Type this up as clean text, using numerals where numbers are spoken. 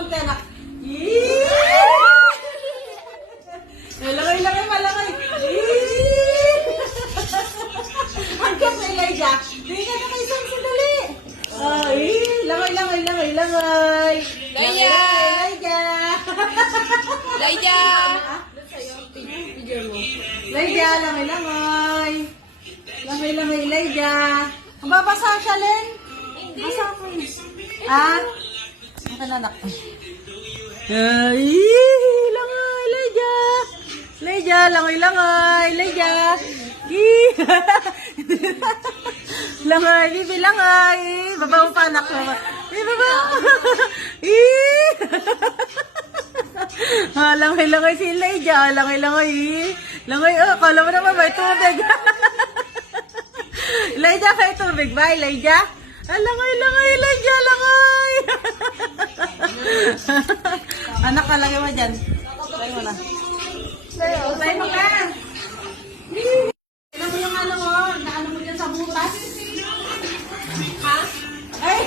konti, anak. Lagay, malagay. Ang cute na Elijah. Tingnan na kayo isang sandali. Ay, langay. Laya! Elijah. Laya! Langay. Langay, Elijah. Ang babasa siya, Len? Hindi. Basa ko yun. Ah? Ito na, anak. Ay, langay, Elijah, langay, Elijah. Langay, bibi, langay. Baba mo pa, anak. Baba. Langay si Elijah. Langay. Langay, kala mo naman may tubig. Elijah, may tubig ba, Elijah? Langay, Elijah, langay. Anak, kalagay mo dyan. Lagay mo na. Lagay mo na. Tignan mo yung ano mo. Naano mo dyan sa butas. Ha? Ay!